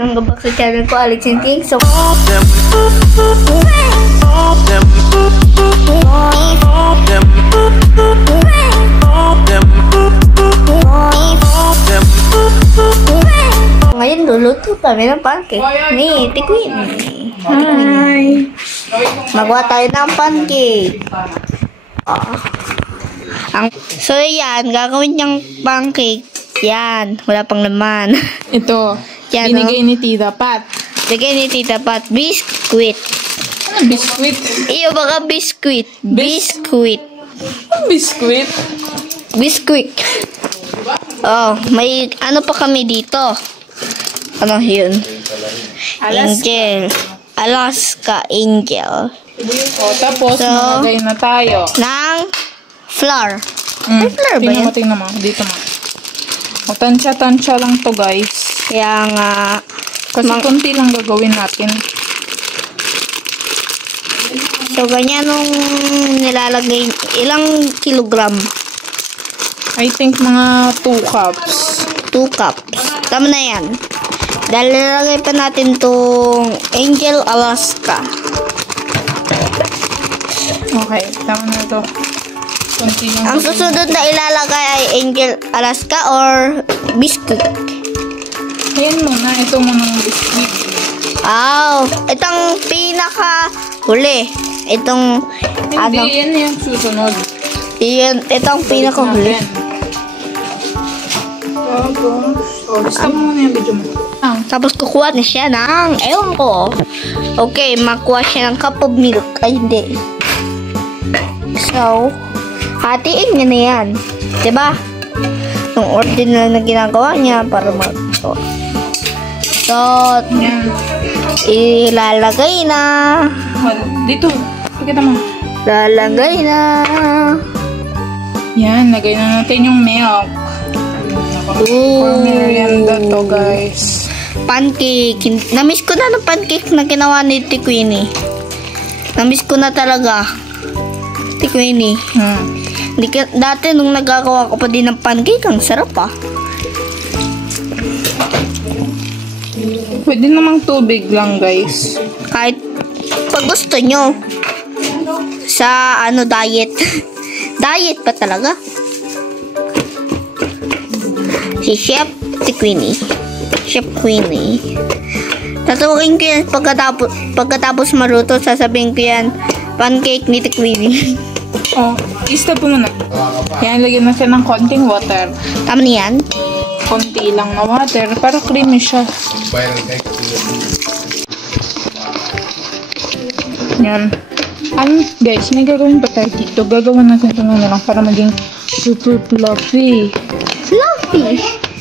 Welcome back sa channel ko, Alex and King. So, ngayon luluto kami ng pancake ni Tiquin. Hi! Magawa tayo ng pancake. So, yan. Gagawin niyang pancake. Yan. Wala pang laman. Ito. Yan, binigay ni Tita Pat. Binigay ni Tita Pat. Biscuit. Ano biscuit? Iyo, baka biscuit. Biscuit. Biscuit? Biscuit. Oh, may ano pa kami dito. Ano yun? Angel. Alaska Angel. O, tapos, nalagay na tayo. Ng flour. May flour ba yan? Tingnan mo. Dito mo. O, tansya-tansya lang to, guys. Kaya nga, kasi konti lang gagawin natin. So, ganyan nung nilalagay, ilang kilogram? I think mga 2 cups. 2 cups. Tama na yan. Dahil nilalagay pa natin tong Angel Alaska. Okay, tama na ito. Konti lang. Ang susunod na ilalagay ay Angel Alaska or biscuit. Ayan muna. Ito muna ng biscuit. Itong pinaka huli. Itong Hindi, yan yung susunod. Itong pinaka huli. Stop mo muna yung video mo. Tapos kukuha na siya ng, ewan ko. Okay, makuha siya ng cup of milk. Ay, hindi. So, hatiin niya na yan. Diba? Yung ordinal na ginagawa niya para mag-so. So, ilalagay na. Dito. Pakita mo. Lalagay na. Yan, lagay na natin yung milk. For merienda to, guys. Pancake. Namiss ko na ng pancake na ginawa ni Tiquini. Namiss ko na talaga. Tiquini. Dati nung nagagawa ko pa din ng pancake, ang sarap ah. Pwede namang tubig lang, guys. Kahit pag gusto nyo. Sa diet. Diet pa talaga. Si Chef Queenie. Chef Queenie. Tatawagin ko yan pagkatapos maluto, sasabihin ko yan, pancake ni Queenie. Oh, i-stop muna. Yan, lagyan na siya ng konting water. Tama na yan? Konti lang na water para creamy siya. Yan. Guys, may gagawin pa tayo dito. Gagawa natin ito na lang para maging super fluffy.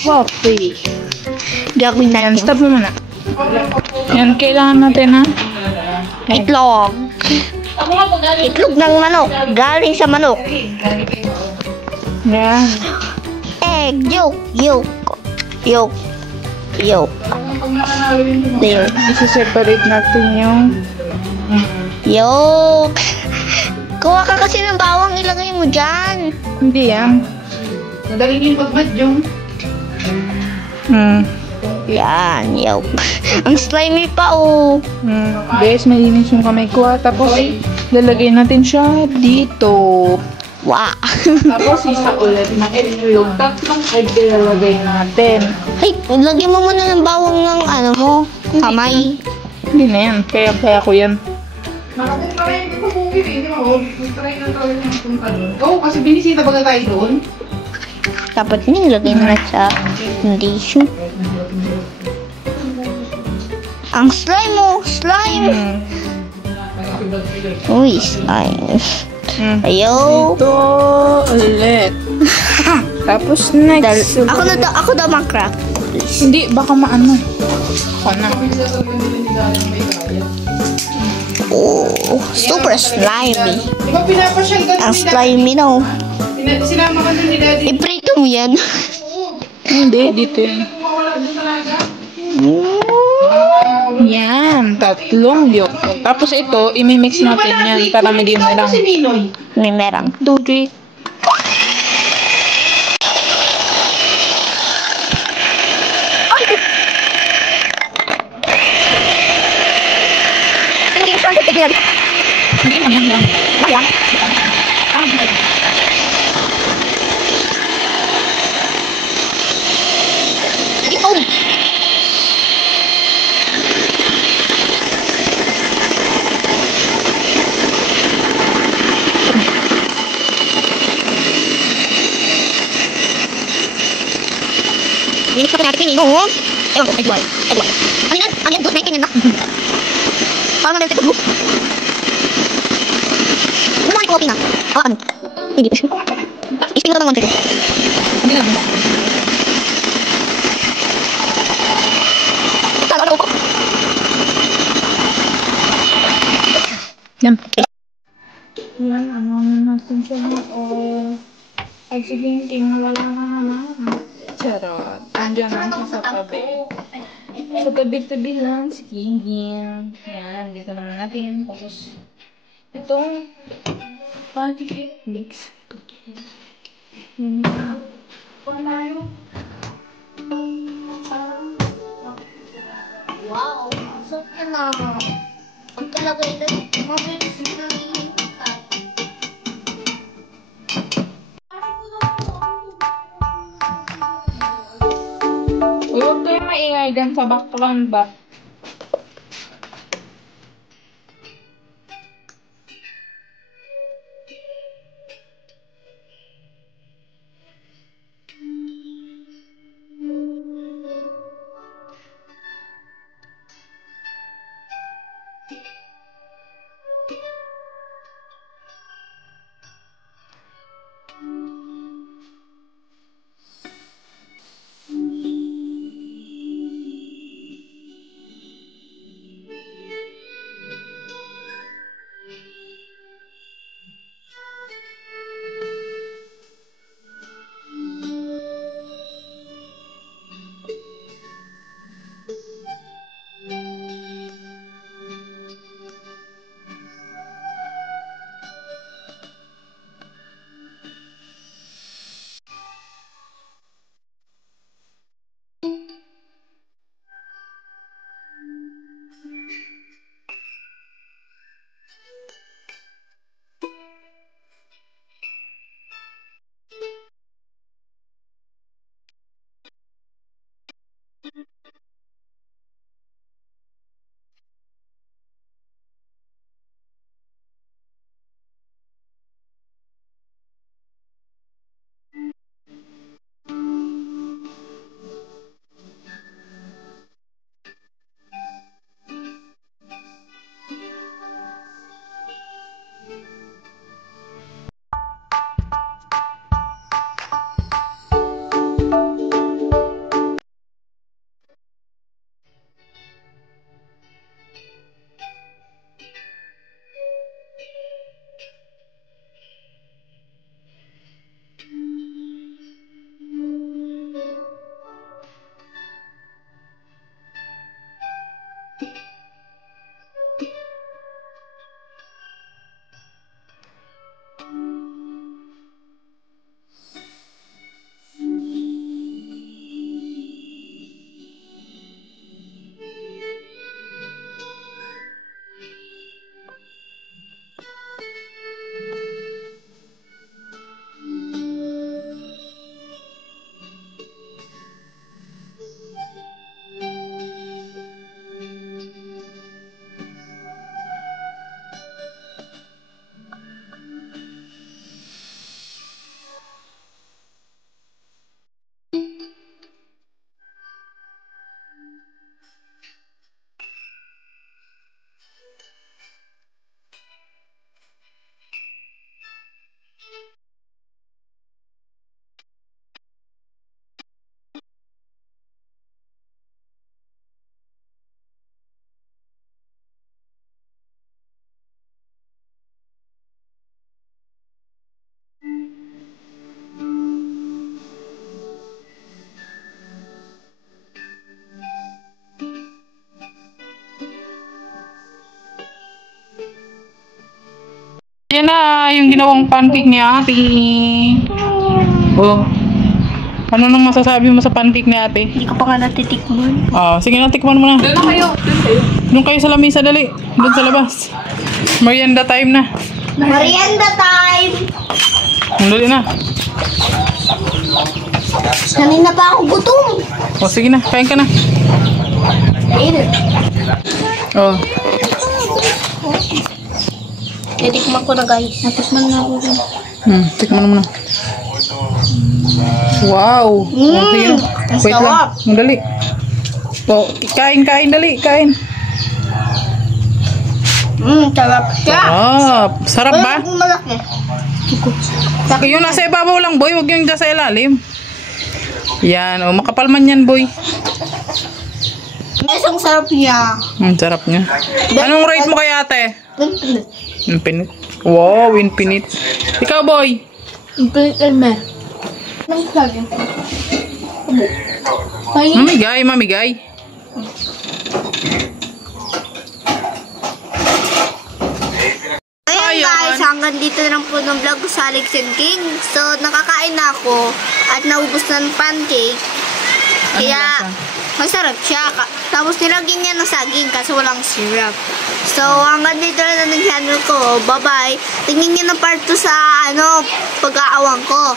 Fluffy. Gagawin natin. Yan, stop mo muna. Yan, kailangan natin Itlog. Itlog ng manok. Galing sa manok. Yan. Egg. Yolk. There. Isi-separate natin yung Yolk. Kuha ka kasi ng bawang, ilagay mo dyan. hindi yan. Madaling yung pagmadyong. Yan, yolk. Ang slimy pa, oh. Guys, malinis yung kamay ko. Tapos, lalagay natin siya dito. Wow. Tapos, isa ulit na itlog. Tatlong egg lalagay natin. Ay, lagyan mo muna ng bawang ng kamay. Hindi na yan. Kaya ko yan. Nakatid pa rin, hindi ko bugin eh. Hindi mo, try na tawag yung punta doon. Oo, kasi binisita ba tayo doon? Dapat nilagay mo na sa foundation. Ang slime mo! Slime! Uy, slime. Ayaw. Ito ulit. Tapos next. Ako daw mag-crack. Hindi, baka maano. Ako na. Oh, super slimy. Di ba pinapasyal ka Ang slimy, no? Sinama ka doon ni Daddy. Iprito mo yan. Hindi, dito yan. Yan, tatlong yolk. Tapos ito, imimix natin yan para maging merang. Si Ninoy. May merang. Doji. Hindi naman yan. Ayan. Ito. Linis ko natin ini, no? Ewan ko, Edward. Ano yan? Ano yan? Dos na ikin yan, no? Parang nalang ito. Ano ang coffee na? Ah, ano? Hindi pa siya. Ispin ko naman ito. Hindi naman. Kala ko. Yan. Yan, ano na natin siya o... Ay, sige, tingnan wala na naman. Charot. Andiyan lang siya sa tabi. Sa tabi-tabi lang. Sige, yan. Yan, dito naman natin. Tapos, itong pancake mix. Wala yung... Wow. So, ano? Ang talaga ito. Mabilis na Huwag kayong maingay dyan sa background ba? Yan na yung ginawang pancake ni ate. Oh. Ano nang masasabi mo sa pancake ni ate? Hindi ko pa nga natitikman. Sige na, tikman mo na. Doon na kayo. Doon kayo. Doon kayo sa lamesa, dali. Doon sa labas. Merienda time na. Merienda time! Dali na. Kanina pa ako gutom. Sige na, kain ka na. Oh. Titikman ko na guys. Natikman na ako. Tikman mo na. Wow. Sige na. ang Wait lang. sarap. Dali. Kain, dali. Kain. Sarap siya. Sarap ba? Wala akong malaki. Yung nasa ibabaw lang, boy. Huwag yung dyan sa ilalim. Yan. Makapal man yan, boy. Guys, ang sarap niya. Sarap niya. Anong rate mo kay ate? Infinite. Infinite. Wow, infinite. Ikaw, boy. Infinite me. Anong sabi? Mamigay. Ayan guys, hanggang dito na lang po ng vlog ko sa Alex and King. So, nakakain na ako at naubos na ng pancake. Kaya, masarap siya. Tapos nilagyan niya ng saging kasi walang syrup. So, hanggang dito na lang ng channel ko. Bye-bye. Tingnan niyo ng part 2 sa, pag-aawang ko.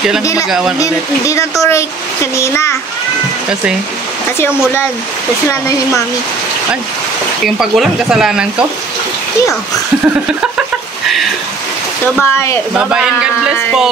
Kailan ka mag-awan ulit? Hindi na tuloy kanina. Kasi? Kasi umulan. Kasi na si mami. Ay, yung pag-ulan, kasalanan ko? Iyo. So, bye. Bye-bye and God bless po.